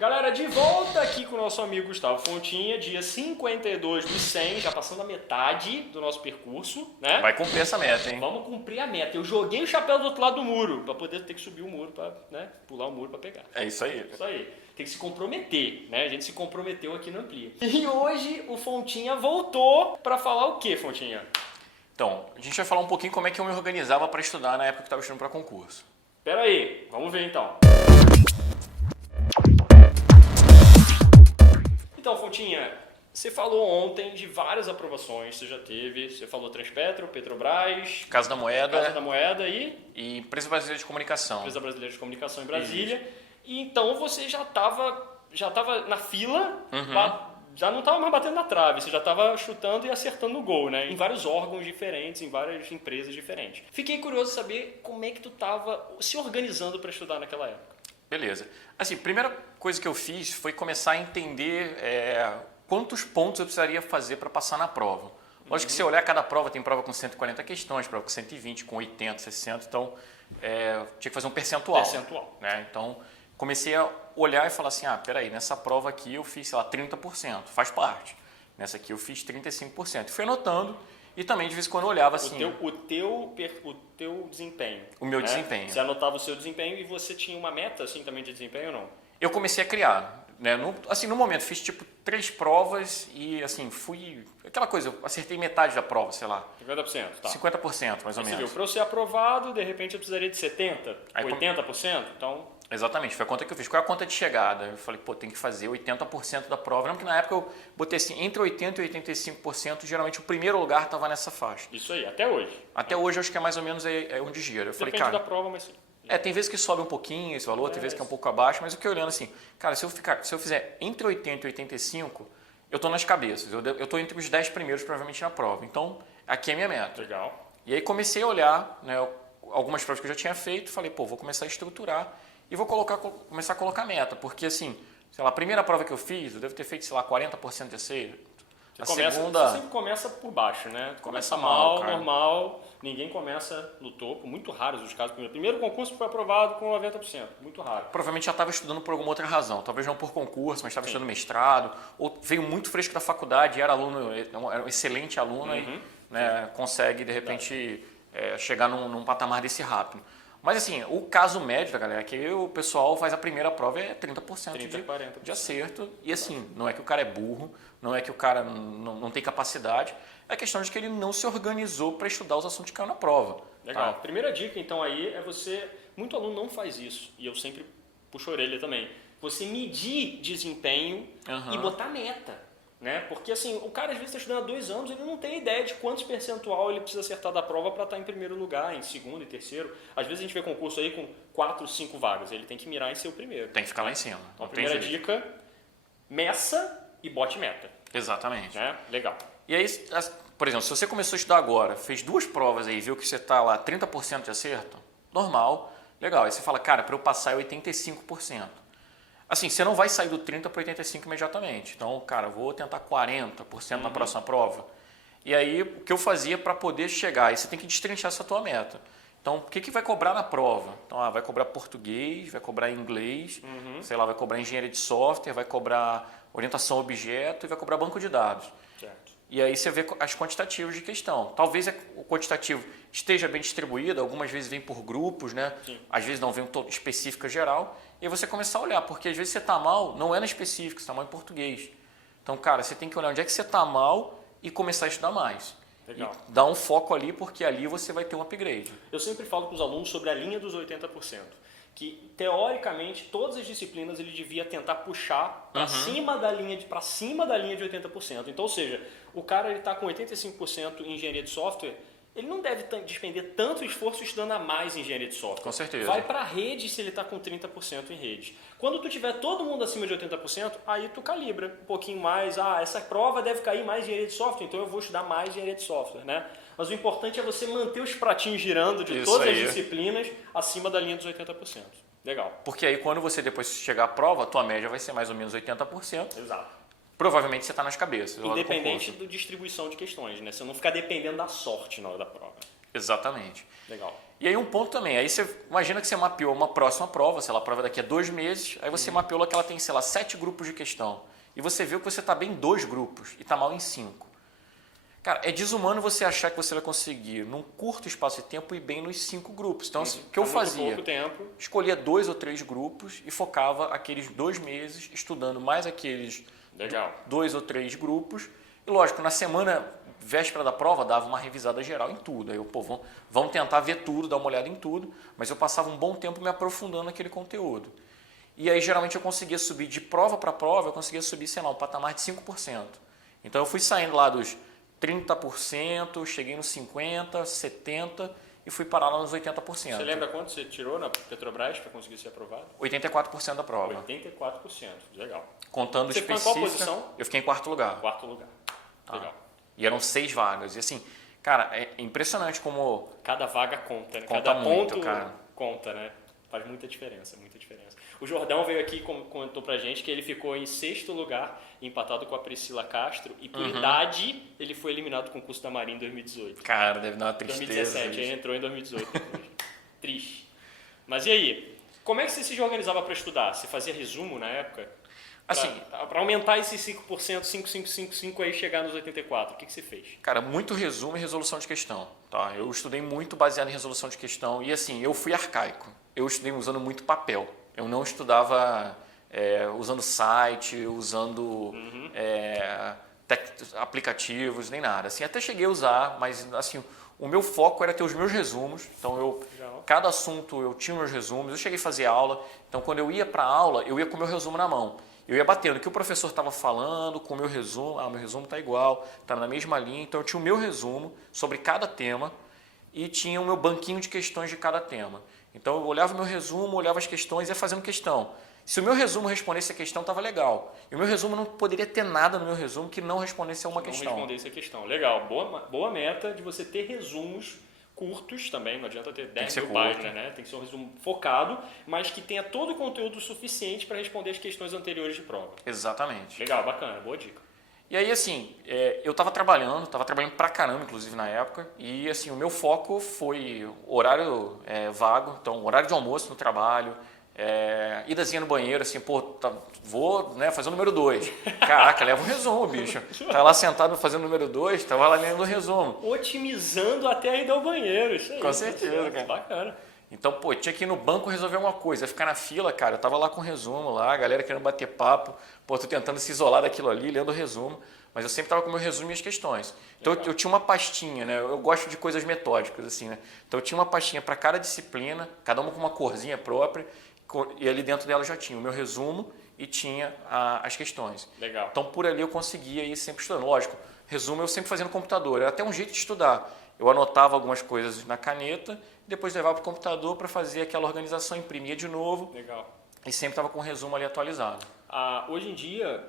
Galera, de volta aqui com o nosso amigo Gustavo Fontinha, dia 52 do 100, já passando a metade do nosso percurso, né? Vai cumprir essa meta, hein? Vamos cumprir a meta. Eu joguei o chapéu do outro lado do muro, pra poder ter que subir o muro, pra, né, pular o muro pra pegar. É isso aí. Isso aí. Tem que se comprometer, né? A gente se comprometeu aqui no Amplia. E hoje o Fontinha voltou pra falar o quê, Fontinha? Então, a gente vai falar um pouquinho como é que eu me organizava para estudar na época que estava estudando para concurso. Pera aí, vamos ver então. Então, Fontinha, você falou ontem de várias aprovações que você já teve. Você falou Transpetro, Petrobras, Casa da Moeda Casa da Moeda e Empresa Brasileira de Comunicação. Empresa Brasileira de Comunicação em Brasília. E então você já estava na fila, já não estava mais batendo na trave, você já estava chutando e acertando o gol, né? Em vários órgãos diferentes, em várias empresas diferentes. Fiquei curioso de saber como é que tu estava se organizando para estudar naquela época. Beleza. Assim, a primeira coisa que eu fiz foi começar a entender quantos pontos eu precisaria fazer para passar na prova. Lógico que se você olhar cada prova, tem prova com 140 questões, prova com 120, com 80, 60, então tinha que fazer um percentual. Né? Então, comecei a olhar e falar assim, peraí, nessa prova aqui eu fiz, sei lá, 30%, faz parte. Nessa aqui eu fiz 35%. E fui anotando e também de vez em quando eu olhava assim... O teu desempenho. O meu né? desempenho. Você anotava o seu desempenho e você tinha uma meta assim também de desempenho ou não? Eu comecei a criar. Né? No momento, fiz tipo 3 provas e assim, fui... Aquela coisa, eu acertei metade da prova, sei lá. 50%, tá. 50%, mais ou menos. Para eu ser aprovado, de repente eu precisaria de 70%, 80%, então... Exatamente, foi a conta que eu fiz. Qual é a conta de chegada? Eu falei, tem que fazer 80% da prova. Lembra que na época eu botei assim, entre 80% e 85%, geralmente o primeiro lugar estava nessa faixa. Isso aí, até hoje. Até hoje eu acho que é mais ou menos onde gira. Eu falei, cara, da prova, mas sim. Tem vezes que sobe um pouquinho esse valor, tem vezes que é um pouco abaixo, mas eu fiquei olhando assim, cara, se eu fizer entre 80% e 85%, eu estou nas cabeças, eu estou entre os 10 primeiros provavelmente na prova. Então, aqui é a minha meta. Legal. E aí comecei a olhar, né, algumas provas que eu já tinha feito, falei, vou começar a estruturar e vou começar a colocar meta, porque assim, sei lá, a primeira prova que eu fiz, eu devo ter feito, sei lá, 40% de acerto. Você sempre começa por baixo, né? Começa mal, normal, ninguém começa no topo, muito raros os casos. Primeiro concurso foi aprovado com 90%, muito raro. Provavelmente já estava estudando por alguma outra razão, talvez não por concurso, mas estava estudando mestrado, ou veio muito fresco da faculdade, era um excelente aluno e né, consegue de repente chegar num patamar desse rápido. Mas assim, o caso médio, galera, é que o pessoal faz a primeira prova 30%, de acerto. E assim, não é que o cara é burro, não é que o cara não tem capacidade, é questão de que ele não se organizou para estudar os assuntos que caiu na prova. Legal. Primeira dica então aí é muito aluno não faz isso, e eu sempre puxo a orelha também, você medir desempenho e botar meta. Né? Porque assim, o cara às vezes está estudando há 2 anos, ele não tem ideia de quantos percentual ele precisa acertar da prova para estar em primeiro lugar, em segundo e terceiro. Às vezes a gente vê concurso aí com 4, 5 vagas, ele tem que mirar em ser o primeiro. Tem que ficar lá em cima. Então a primeira dica, meça e bote meta. Exatamente. Né? Legal. E aí, por exemplo, se você começou a estudar agora, fez 2 provas aí, viu que você está lá 30% de acerto, normal, legal. Aí você fala, cara, para eu passar é 85%. Assim, você não vai sair do 30 para 85 imediatamente. Então, cara, vou tentar 40% na próxima prova. E aí, o que eu fazia para poder chegar? Aí você tem que destrinchar essa tua meta. Então, o que vai cobrar na prova? Então, vai cobrar português, vai cobrar inglês, sei lá, vai cobrar engenharia de software, vai cobrar orientação a objeto e vai cobrar banco de dados. Certo. E aí você vê as quantitativas de questão. Talvez o quantitativo esteja bem distribuído, algumas vezes vem por grupos, né? Às vezes não vem específica geral. E aí você começa a olhar, porque às vezes você está mal, não é na específica, você está mal em português. Então, cara, você tem que olhar onde é que você está mal e começar a estudar mais. Legal. E dar um foco ali, porque ali você vai ter um upgrade. Eu sempre falo com os alunos sobre a linha dos 80%. Que, teoricamente, todas as disciplinas ele devia tentar puxar para cima da linha de 80%. Então, ou seja, o cara está com 85% em engenharia de software, ele não deve despender tanto esforço estudando a mais engenharia de software. Com certeza. Vai para a rede se ele está com 30% em rede. Quando tu tiver todo mundo acima de 80%, aí tu calibra um pouquinho mais. Essa prova deve cair mais engenharia de software, então eu vou estudar mais engenharia de software, né? Mas o importante é você manter os pratinhos girando de todas as disciplinas acima da linha dos 80%. Legal. Porque aí quando você depois chegar à prova, a tua média vai ser mais ou menos 80%. Exato. Provavelmente você está nas cabeças. Independente da distribuição de questões, né? Você não ficar dependendo da sorte na hora da prova. Exatamente. Legal. E aí um ponto também, aí você imagina que você mapeou uma próxima prova, sei lá, a prova daqui a 2 meses, aí você mapeou lá que ela tem, sei lá, 7 grupos de questão. E você viu que você está bem em 2 grupos e está mal em 5. Cara, é desumano você achar que você vai conseguir, num curto espaço de tempo, ir bem nos 5 grupos. Então, o que eu fazia? Pouco tempo. Escolhia 2 ou 3 grupos e focava aqueles 2 meses estudando mais aqueles 2 ou 3 grupos. E lógico, na semana, véspera da prova, dava uma revisada geral em tudo. Aí eu, vamos tentar ver tudo, dar uma olhada em tudo, mas eu passava um bom tempo me aprofundando naquele conteúdo. E aí, geralmente, eu conseguia subir de prova para prova, eu conseguia subir, sei lá, um patamar de 5%. Então, eu fui saindo lá dos 30%, cheguei nos 50%, 70% e fui parar lá nos 80%. Você lembra quanto você tirou na Petrobras para conseguir ser aprovado? 84% da prova. 84%, legal. Contando você específica, ficou em qual posição? Eu fiquei em 4º lugar. 4º lugar, legal. E eram 6 vagas. E assim, cara, é impressionante como... Cada vaga conta, né? Conta Cada muito, ponto cara. Conta, né? Faz muita diferença, muita diferença. O Jordão veio aqui e contou pra gente que ele ficou em 6º lugar, empatado com a Priscila Castro, e por idade ele foi eliminado do concurso da Marinha em 2018. Cara, deve dar uma tristeza. 2017, aí entrou em 2018 depois. Triste. Mas e aí? Como é que você se organizava para estudar? Você fazia resumo na época? Assim, para aumentar esses 5%, 5 aí chegar nos 84%, o que você fez? Cara, muito resumo e resolução de questão. Tá? Eu estudei muito baseado em resolução de questão e assim, eu fui arcaico. Eu estudei usando muito papel. Eu não estudava usando site, usando aplicativos, nem nada. Assim, até cheguei a usar, mas assim, o meu foco era ter os meus resumos. Então, cada assunto eu tinha meus resumos. Eu cheguei a fazer aula. Então, quando eu ia para a aula, eu ia com o meu resumo na mão. Eu ia batendo o que o professor estava falando com o meu resumo. Meu resumo está igual, está na mesma linha. Então, eu tinha o meu resumo sobre cada tema e tinha o meu banquinho de questões de cada tema. Então, eu olhava o meu resumo, olhava as questões e ia fazendo questão. Se o meu resumo respondesse a questão, estava legal. E o meu resumo não poderia ter nada no meu resumo que não respondesse a uma questão. Não respondesse a questão. Legal. Boa meta de você ter resumos curtos também. Não adianta ter 10 mil páginas, né? Tem que ser um resumo focado, mas que tenha todo o conteúdo suficiente para responder as questões anteriores de prova. Exatamente. Legal, bacana. Boa dica. E aí, assim, eu estava trabalhando pra caramba, inclusive, na época. E, assim, o meu foco foi horário vago. Então, horário de almoço no trabalho. Idazinha no banheiro, assim, vou fazer o número 2. Caraca, leva um resumo, bicho. Tá lá sentado fazendo o número 2, tava lá lendo o resumo. Otimizando até a ida ao banheiro, isso aí. Com certeza, cara. Bacana. Então, tinha que ir no banco resolver uma coisa, ficar na fila, cara, eu tava lá com o resumo lá, a galera querendo bater papo, tô tentando se isolar daquilo ali, lendo o resumo, mas eu sempre tava com o meu resumo e as questões. Então, eu tinha uma pastinha, né, eu gosto de coisas metódicas, assim, né, então eu tinha uma pastinha para cada disciplina, cada uma com uma corzinha própria, e ali dentro dela já tinha o meu resumo e tinha as questões. Legal. Então, por ali eu conseguia ir sempre estudando. Lógico, resumo eu sempre fazia no computador, era até um jeito de estudar. Eu anotava algumas coisas na caneta, depois levava para o computador para fazer aquela organização, imprimia de novo. Legal. E sempre estava com o resumo ali atualizado. Hoje em dia,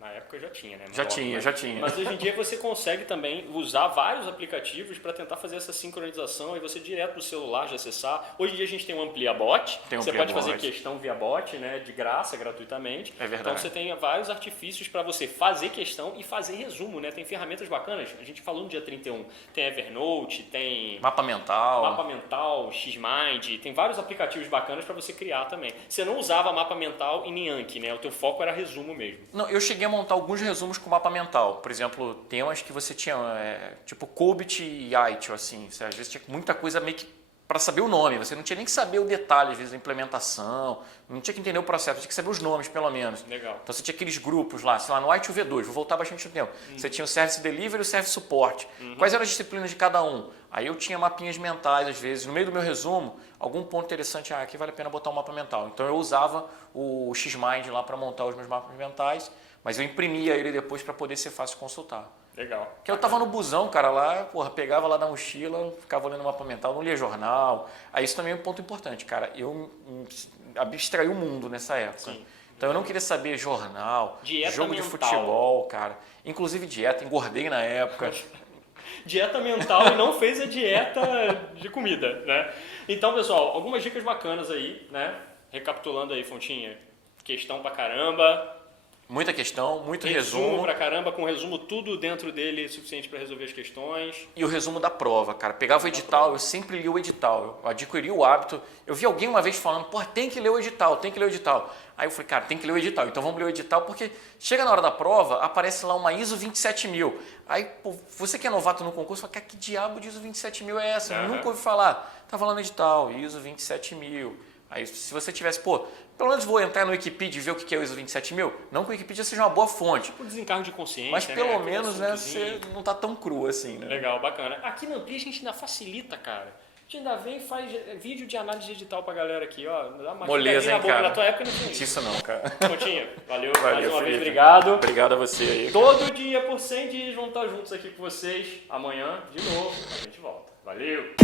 na época já tinha, né? Já tinha. Mas hoje em dia você consegue também usar vários aplicativos para tentar fazer essa sincronização e você direto no celular já acessar. Hoje em dia a gente tem o AmpliaBot, você pode fazer questão via bot, né? De graça, gratuitamente. É verdade. Então você tem vários artifícios para você fazer questão e fazer resumo, né? Tem ferramentas bacanas. A gente falou no dia 31. Tem Evernote, tem... Mapa mental, Xmind, tem vários aplicativos bacanas para você criar também. Você não usava mapa mental e nem Anki, né? O teu foco era resumo mesmo. Não, eu cheguei a montar alguns resumos com mapa mental. Por exemplo, temas que você tinha, tipo Qubit e ITIL, assim. Você, às vezes tinha muita coisa meio que para saber o nome. Você não tinha nem que saber o detalhe, às vezes, da implementação. Não tinha que entender o processo, tinha que saber os nomes, pelo menos. Legal. Então você tinha aqueles grupos lá, sei lá, no ITIL V2, vou voltar bastante no tempo. Você tinha o Service Delivery e o Service Support. Quais eram as disciplinas de cada um? Aí eu tinha mapinhas mentais, às vezes. No meio do meu resumo, algum ponto interessante, aqui vale a pena botar um mapa mental. Então eu usava o Xmind lá para montar os meus mapas mentais, mas eu imprimia ele depois para poder ser fácil consultar. Legal. Porque eu tava no busão, cara, lá, pegava lá da mochila, ficava olhando o mapa mental, não lia jornal. Aí isso também é um ponto importante, cara. Eu abstraí o mundo nessa época. Sim. Então eu não queria saber jornal, Dieta jogo mental. de futebol, cara. Inclusive dieta, engordei na época. Dieta mental e não fez a dieta de comida, né? Então, pessoal, algumas dicas bacanas aí, né? Recapitulando aí, Fontinha. Questão pra caramba. Muita questão, muito Resumo resumo. pra caramba, com resumo tudo dentro dele é suficiente para resolver as questões. E o resumo da prova, cara. Pegava o edital, eu sempre li o edital. Eu adquiri o hábito. Eu vi alguém uma vez falando, pô, tem que ler o edital, tem que ler o edital. Aí eu falei, cara, tem que ler o edital. Então vamos ler o edital, porque chega na hora da prova, aparece lá uma ISO 27000. Aí, pô, você que é novato no concurso, fala, cara, que diabo de ISO 27000 é essa? Eu nunca ouvi falar. Tá falando edital, ISO 27000. Aí se você tivesse, pô, pelo menos vou entrar no Wikipedia e ver o que é o ISO 27000. Não que o Wikipedia seja uma boa fonte. Tipo desencargo de consciência, mas pelo né? menos, né, você não tá tão cru assim, né? Legal, bacana. Aqui na Ampli a gente ainda facilita, cara. A gente ainda vem e faz vídeo de análise digital pra galera aqui, ó. Dá uma moleza, hein, boca. cara? Na tua época não tinha isso não, cara. Pontinha, valeu mais uma Felipe. vez, obrigado. Obrigado a você aí. Todo dia por 100 dias vamos estar juntos aqui com vocês. Amanhã, de novo, a gente volta. Valeu!